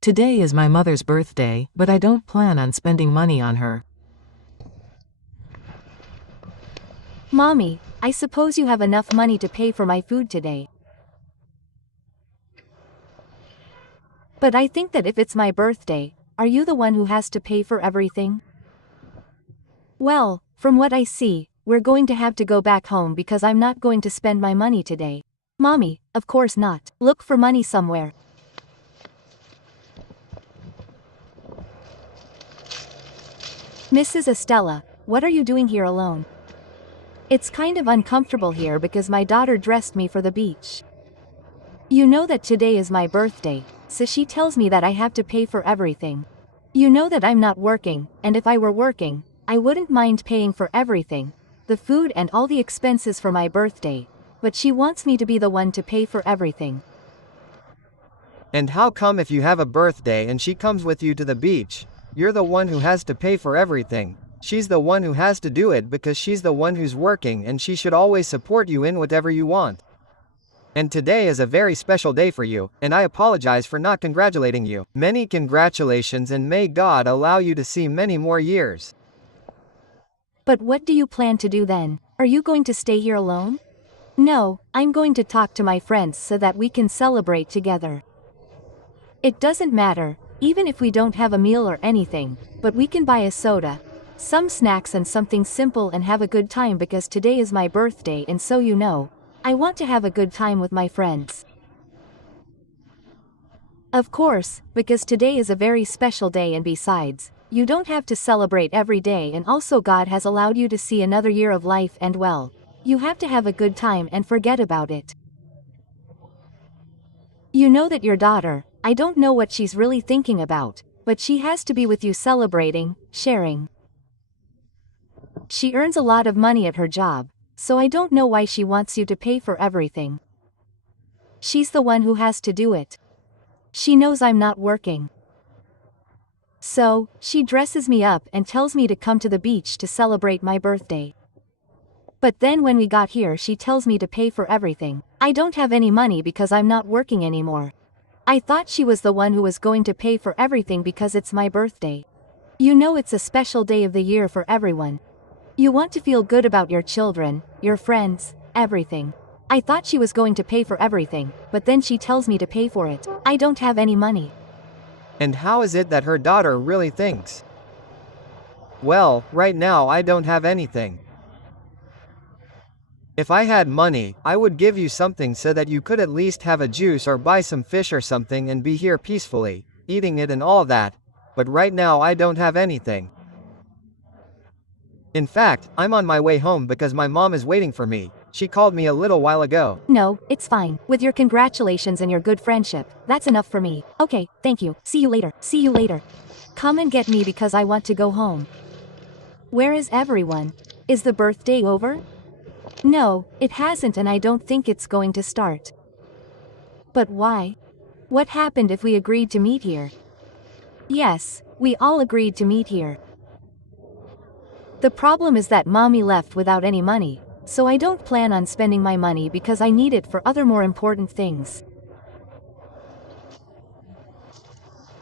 Today is my mother's birthday, but I don't plan on spending money on her. Mommy, I suppose you have enough money to pay for my food today. But I think that if it's my birthday, are you the one who has to pay for everything? Well, from what I see, we're going to have to go back home because I'm not going to spend my money today. Mommy, of course not. Look for money somewhere. Mrs. Estella, what are you doing here alone? It's kind of uncomfortable here because my daughter dressed me for the beach. You know that today is my birthday, so she tells me that I have to pay for everything. You know that I'm not working, and if I were working, I wouldn't mind paying for everything, the food and all the expenses for my birthday, but she wants me to be the one to pay for everything. And how come if you have a birthday and she comes with you to the beach, you're the one who has to pay for everything? She's the one who has to do it because she's the one who's working and she should always support you in whatever you want. And today is a very special day for you, and I apologize for not congratulating you. Many congratulations and may God allow you to see many more years. But what do you plan to do then? Are you going to stay here alone? No, I'm going to talk to my friends so that we can celebrate together. It doesn't matter, even if we don't have a meal or anything, but we can buy a soda, some snacks and something simple and have a good time because today is my birthday and so you know, I want to have a good time with my friends. Of course, because today is a very special day and besides, you don't have to celebrate every day and also God has allowed you to see another year of life and well, you have to have a good time and forget about it. You know that your daughter, I don't know what she's really thinking about, but she has to be with you celebrating, sharing. She earns a lot of money at her job, so I don't know why she wants you to pay for everything. She's the one who has to do it. She knows I'm not working. So, she dresses me up and tells me to come to the beach to celebrate my birthday. But then when we got here she tells me to pay for everything. I don't have any money because I'm not working anymore. I thought she was the one who was going to pay for everything because it's my birthday. You know it's a special day of the year for everyone. You want to feel good about your children, your friends, everything. I thought she was going to pay for everything, but then she tells me to pay for it. I don't have any money. And how is it that her daughter really thinks? Well, right now I don't have anything. If I had money, I would give you something so that you could at least have a juice or buy some fish or something and be here peacefully, eating it and all that, but right now I don't have anything. In fact, I'm on my way home because my mom is waiting for me. She called me a little while ago. No, it's fine. With your congratulations and your good friendship, that's enough for me. Okay, thank you. See you later. See you later. Come and get me because I want to go home. Where is everyone? Is the birthday over? No, it hasn't and I don't think it's going to start. But why? What happened if we agreed to meet here? Yes, we all agreed to meet here. The problem is that mommy left without any money, so I don't plan on spending my money because I need it for other more important things.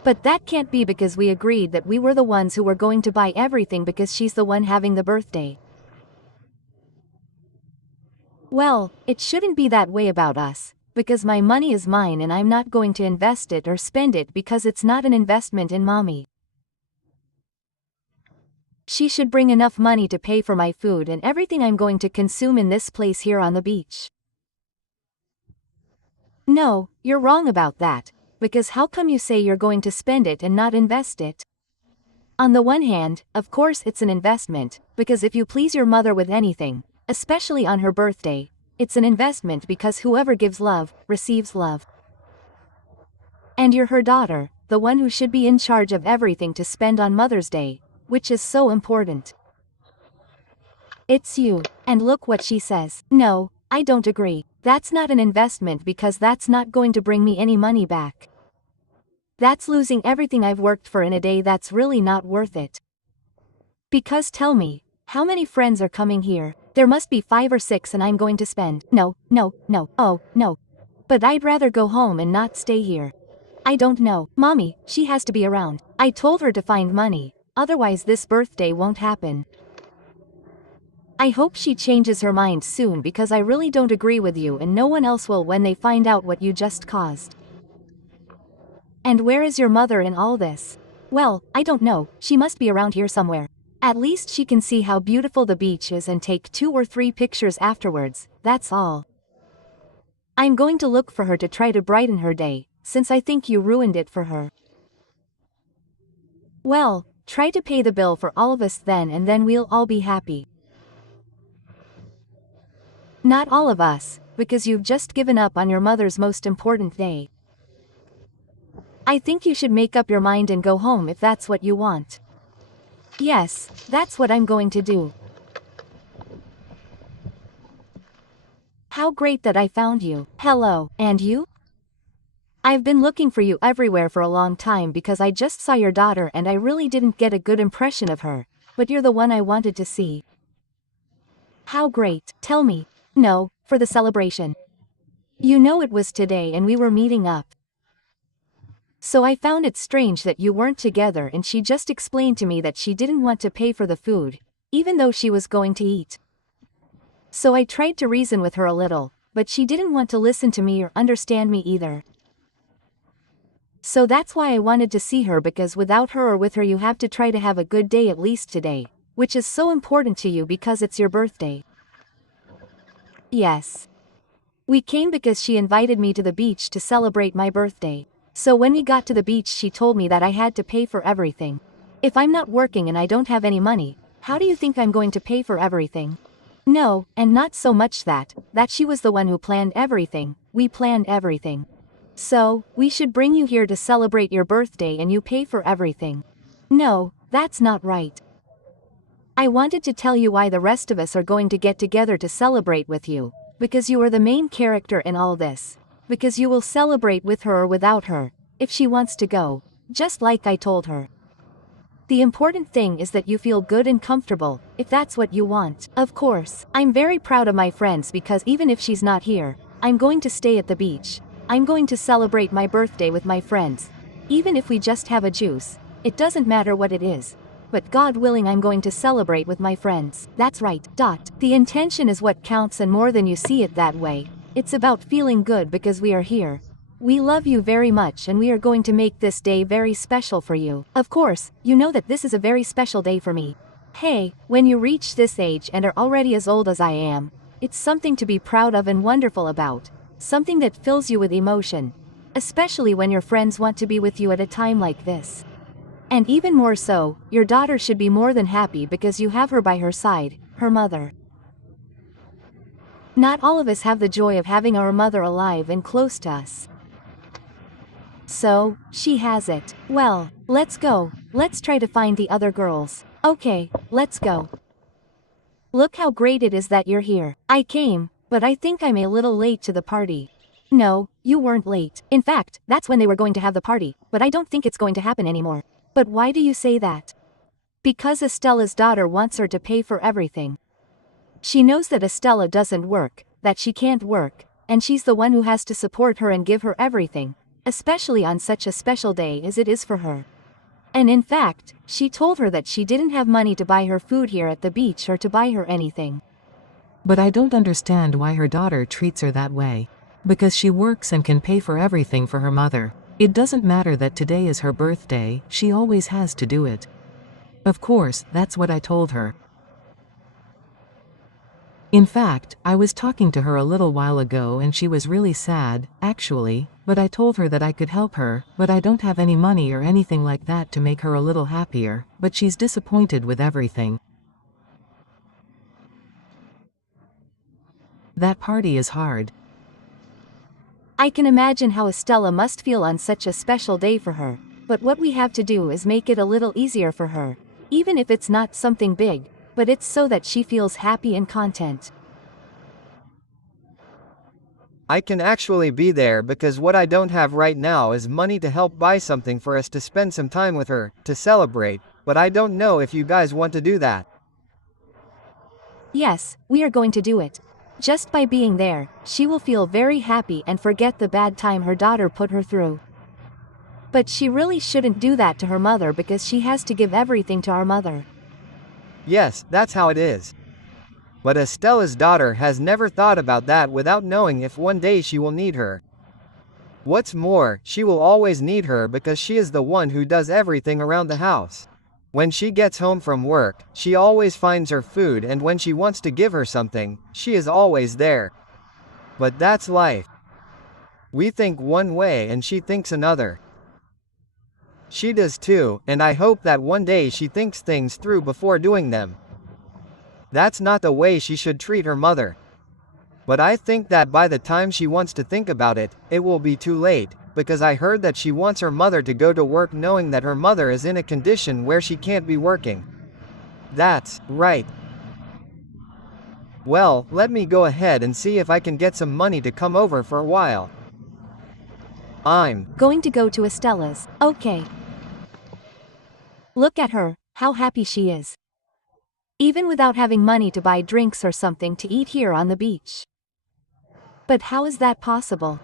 But that can't be because we agreed that we were the ones who were going to buy everything because she's the one having the birthday. Well, it shouldn't be that way about us, because my money is mine and I'm not going to invest it or spend it because it's not an investment in mommy. She should bring enough money to pay for my food and everything I'm going to consume in this place here on the beach. No, you're wrong about that, because how come you say you're going to spend it and not invest it? On the one hand, of course it's an investment, because if you please your mother with anything, especially on her birthday, it's an investment because whoever gives love, receives love. And you're her daughter, the one who should be in charge of everything to spend on Mother's Day, which is so important. It's you, and look what she says. No, I don't agree. That's not an investment because that's not going to bring me any money back. That's losing everything I've worked for in a day. That's really not worth it. Because tell me, how many friends are coming here? There must be 5 or 6 and I'm going to spend. No, oh no. But I'd rather go home and not stay here. I don't know. Mommy, she has to be around. I told her to find money, otherwise this birthday won't happen. I hope she changes her mind soon because I really don't agree with you and no one else will when they find out what you just caused. And where is your mother in all this? Well, I don't know, she must be around here somewhere. At least she can see how beautiful the beach is and take 2 or 3 pictures afterwards, that's all. I'm going to look for her to try to brighten her day, since I think you ruined it for her. Well, try to pay the bill for all of us then and then we'll all be happy. Not all of us, because you've just given up on your mother's most important day. I think you should make up your mind and go home if that's what you want. Yes, that's what I'm going to do. How great that I found you. Hello, and you? I've been looking for you everywhere for a long time because I just saw your daughter and I really didn't get a good impression of her, but you're the one I wanted to see. How great, tell me. No, for the celebration. You know it was today and we were meeting up. So I found it strange that you weren't together and she just explained to me that she didn't want to pay for the food, even though she was going to eat. So I tried to reason with her a little, but she didn't want to listen to me or understand me either. So that's why I wanted to see her because without her or with her you have to try to have a good day at least today, which is so important to you because it's your birthday. Yes. We came because she invited me to the beach to celebrate my birthday. So when we got to the beach she told me that I had to pay for everything. If I'm not working and I don't have any money, how do you think I'm going to pay for everything? No, and not so much that she was the one who planned everything, we planned everything. So, we should bring you here to celebrate your birthday and you pay for everything. No, that's not right. I wanted to tell you why the rest of us are going to get together to celebrate with you, because you are the main character in all this. Because you will celebrate with her or without her, if she wants to go, just like I told her. The important thing is that you feel good and comfortable, if that's what you want. Of course, I'm very proud of my friends because even if she's not here, I'm going to stay at the beach. I'm going to celebrate my birthday with my friends. Even if we just have a juice, it doesn't matter what it is. But God willing I'm going to celebrate with my friends. That's right. The intention is what counts and more than you see it that way. It's about feeling good because we are here. We love you very much and we are going to make this day very special for you. Of course, you know that this is a very special day for me. Hey, when you reach this age and are already as old as I am, it's something to be proud of and wonderful about. Something that fills you with emotion. Especially when your friends want to be with you at a time like this. And even more so, your daughter should be more than happy because you have her by her side, her mother. Not all of us have the joy of having our mother alive and close to us. So, she has it. Well, let's go. Let's try to find the other girls. Okay, let's go. Look how great it is that you're here. I came, but I think I'm a little late to the party. No, you weren't late. In fact, that's when they were going to have the party, but I don't think it's going to happen anymore. But why do you say that? Because Estella's daughter wants her to pay for everything. She knows that Estella doesn't work, that she can't work, and she's the one who has to support her and give her everything, especially on such a special day as it is for her. And in fact, she told her that she didn't have money to buy her food here at the beach or to buy her anything. But I don't understand why her daughter treats her that way. Because she works and can pay for everything for her mother. It doesn't matter that today is her birthday, she always has to do it. Of course, that's what I told her. In fact, I was talking to her a little while ago and she was really sad, actually, but I told her that I could help her, but I don't have any money or anything like that to make her a little happier, but she's disappointed with everything. That party is hard. I can imagine how Estella must feel on such a special day for her, but what we have to do is make it a little easier for her, even if it's not something big, but it's so that she feels happy and content. I can actually be there because what I don't have right now is money to help buy something for us to spend some time with her, to celebrate, but I don't know if you guys want to do that. Yes, we are going to do it. Just by being there, she will feel very happy and forget the bad time her daughter put her through. But she really shouldn't do that to her mother because she has to give everything to our mother. Yes, that's how it is. But Estella's daughter has never thought about that without knowing if one day she will need her. What's more, she will always need her because she is the one who does everything around the house. When she gets home from work, she always finds her food, and when she wants to give her something, she is always there. But that's life. We think one way and she thinks another. She does too, and I hope that one day she thinks things through before doing them. That's not the way she should treat her mother. But I think that by the time she wants to think about it, it will be too late, because I heard that she wants her mother to go to work knowing that her mother is in a condition where she can't be working. That's right. Well, let me go ahead and see if I can get some money to come over for a while. I'm going to go to Estella's. Okay. Look at her, how happy she is. Even without having money to buy drinks or something to eat here on the beach. But how is that possible?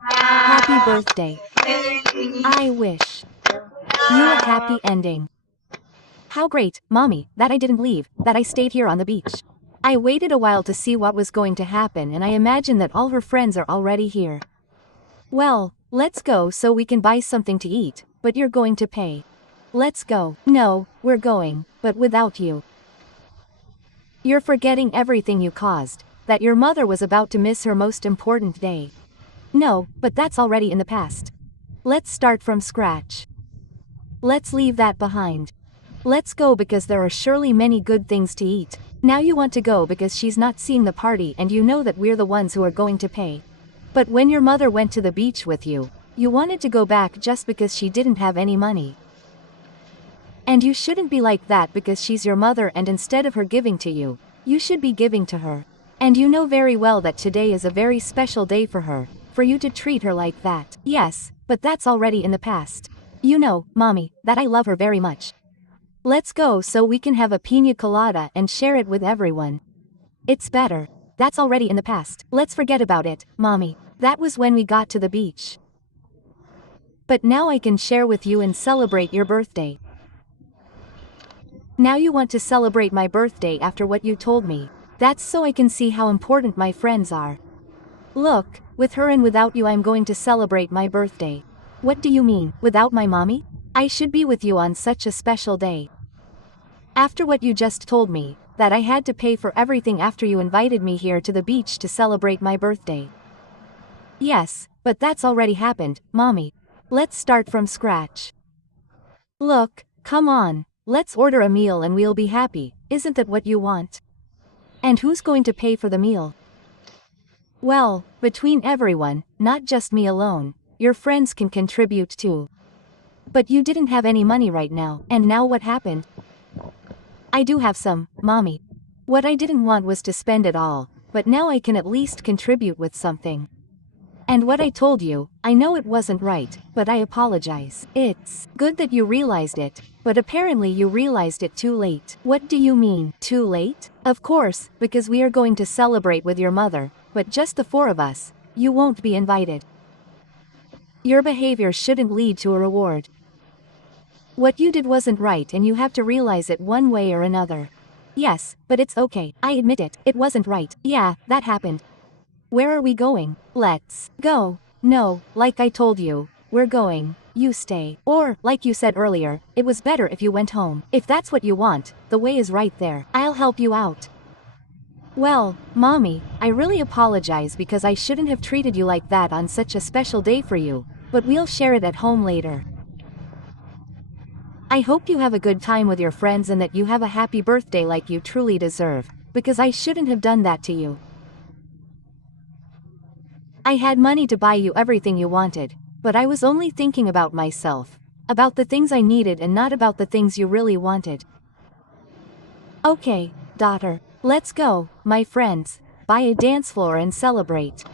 Happy birthday. I wish you a happy ending. How great, Mommy, that I didn't leave, that I stayed here on the beach. I waited a while to see what was going to happen, and I imagine that all her friends are already here. Well, let's go so we can buy something to eat, but you're going to pay. Let's go. No, we're going, but without you. You're forgetting everything you caused, that your mother was about to miss her most important day. No, but that's already in the past. Let's start from scratch. Let's leave that behind. Let's go because there are surely many good things to eat. Now you want to go because she's not seeing the party and you know that we're the ones who are going to pay. But when your mother went to the beach with you, you wanted to go back just because she didn't have any money. And you shouldn't be like that because she's your mother, and instead of her giving to you, you should be giving to her. And you know very well that today is a very special day for her, for you to treat her like that. Yes, but that's already in the past. You know, Mommy, that I love her very much. Let's go so we can have a pina colada and share it with everyone. It's better. That's already in the past. Let's forget about it, Mommy. That was when we got to the beach. But now I can share with you and celebrate your birthday. Now you want to celebrate my birthday after what you told me. That's so I can see how important my friends are. Look, with her and without you I'm going to celebrate my birthday. What do you mean, without my mommy? I should be with you on such a special day. After what you just told me, that I had to pay for everything after you invited me here to the beach to celebrate my birthday. Yes, but that's already happened, Mommy. Let's start from scratch. Look, come on, let's order a meal and we'll be happy, isn't that what you want? And who's going to pay for the meal? Well, between everyone, not just me alone, your friends can contribute too. But you didn't have any money right now, and now what happened? I do have some, Mommy. What I didn't want was to spend it all, but now I can at least contribute with something. And what I told you, I know it wasn't right, but I apologize. It's good that you realized it, but apparently you realized it too late. What do you mean, too late? Of course, because we are going to celebrate with your mother, but just the four of us. You won't be invited. Your behavior shouldn't lead to a reward. What you did wasn't right and you have to realize it one way or another. Yes, but it's okay, I admit it, it wasn't right. Yeah, that happened. Where are we going? Let's go. No, like I told you, we're going. You stay. Or, like you said earlier, it was better if you went home. If that's what you want, the way is right there. I'll help you out. Well, Mommy, I really apologize because I shouldn't have treated you like that on such a special day for you, but we'll share it at home later. I hope you have a good time with your friends and that you have a happy birthday like you truly deserve, because I shouldn't have done that to you. I had money to buy you everything you wanted, but I was only thinking about myself, about the things I needed and not about the things you really wanted. Okay, daughter, let's go, my friends, buy a dance floor and celebrate.